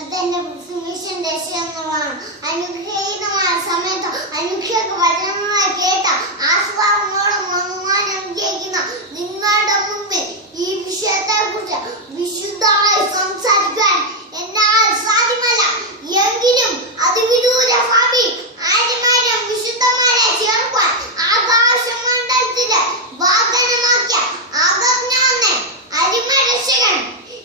അതെന്റെ മിഷൻ രക്ഷയെന്നുള്ളതാണ്. അനുഗ്രഹീതമായ സമയത്ത് അനുഗ്രഹ വചനങ്ങളായി കേട്ട ആസ്വാദങ്ങളോടെ ബഹുമാനം ജയിക്കുന്ന നിങ്ങളുടെ മുമ്പിൽ ഈ വിഷയത്തെ കുറിച്ച് വിശുദ്ധമായി സംസാരിക്കാൻ എന്നാൽ സാധ്യമല്ല. എങ്കിലും അതിവിദൂര ഭാവി ആയിരം വിശുദ്ധന്മാരെ ചേർക്കാൻ ആകാശമണ്ഡലത്തില് വാഗ്ദാനമാക്കിയ ആജ്ഞാനെ അരിമരക്ഷകൻ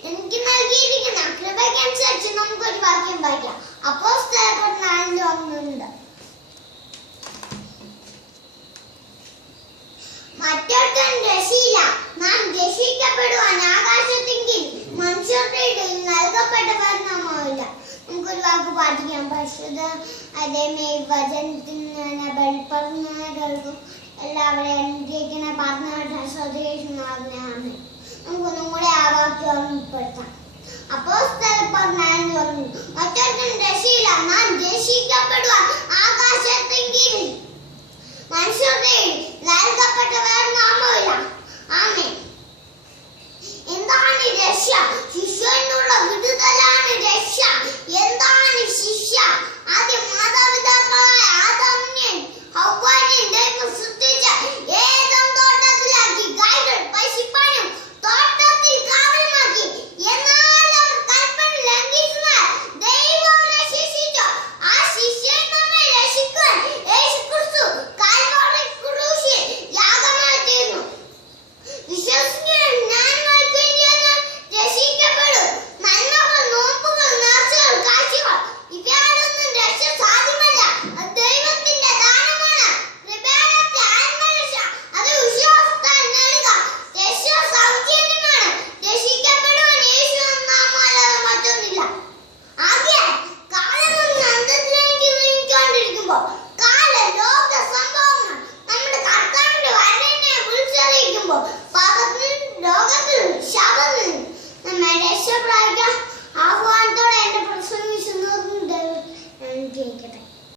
എനിക്ക് നൽകിയിരിക്കുന്ന കൃപയ്ക്കനുസരിച്ച് നമുക്കൊരു വാക്യം വായിക്കാം. അപ്പോസ്തലർ 4:1 മറ്റൊരുത്തൻ രക്ഷയില്ല, നാം രക്ഷിക്കപ്പെടുവാൻ ആകാശത്തെങ്കിൽ മനുഷ്യരുടെ ഇടയിൽ നൽകപ്പെട്ട പരിണാമമില്ല. നമുക്കൊരു വാക്ക് പാഠിക്കാം. പരിശുദ്ധ അതേമേ വചനത്തിന് വെളിപ്പെടുന്ന കേൾക്കും എല്ലാവരെയും അനുഗ്രഹിക്കുന്ന പറഞ്ഞ സ്വദേശിയാണ്. നമുക്കൊന്നും കൂടെ ആ വാക്യം ഓർമ്മപ്പെടുത്താം. അപ്പോസ്തലർ 4:1 മറ്റൊരുത്തൻ രക്ഷയില്ല, നാം രക്ഷിക്കപ്പെടുവാൻ ആകാശത്തെങ്കിൽ മനുഷ്യരുടെ നൽകപ്പെട്ട വേറെ നാമമില്ല. ആമേൻ. എന്താണ് രക്ഷ? ശിക്ഷയുള്ള വിടുതലാണ് രക്ഷ. എന്താണ് ശിക്ഷ? ആദ്യം മാതാപിതാക്കളായ ആദാമിനെയും ഹവ്വാനെയും ദൈവം സൃഷ്ടിച്ച ഏദൻ തോട്ടത്തിലാക്കി ഗായികൾ പശിപ്പാനും തോട്ടത്തിൽ കാവലുമാക്കി. എന്നാൽ അവർ കൽപ്പന ലംഘിച്ചതിനാൽ ദൈവം അവരെ ശിക്ഷിച്ചു. ആ ശിക്ഷയിൽ നമ്മെ രക്ഷിക്കുവാൻ യേശുക്രിസ്തു കാൽവറി ക്രൂശിൽ യാഗമായി തീർന്നു. വിശ്വസിക്കുന്ന ജ്ഞാനികൾക്ക് രക്ഷിക്കപ്പെടും. നന്മകൾ, നോമ്പുകൾ, നേർച്ചകൾ, കാഴ്ചകൾ ഇവയാലൊന്നും രക്ഷ സാധ്യമല്ല. അത് ദൈവത്തിന്റെ ദാനമാണ്. കൃപയാലത്തെ ആത്മരക്ഷ അത് വിശ്വാസത്താൽ നേടുക. രക്ഷ സൗജന്യമാണ്. രക്ഷിക്കപ്പെടുവാൻ യേശു നാമമല്ലാതെ മറ്റൊന്നില്ല. ആദ്യം കാലമൊന്ന് അന്തത്തിലേക്ക് നീങ്ങിക്കൊണ്ടിരിക്കുമ്പോൾ കാല ലോക സംഭവങ്ങൾ നമ്മുടെ കർത്താവിന്റെ വരനെ വിളിച്ചറിയിക്കുമ്പോൾ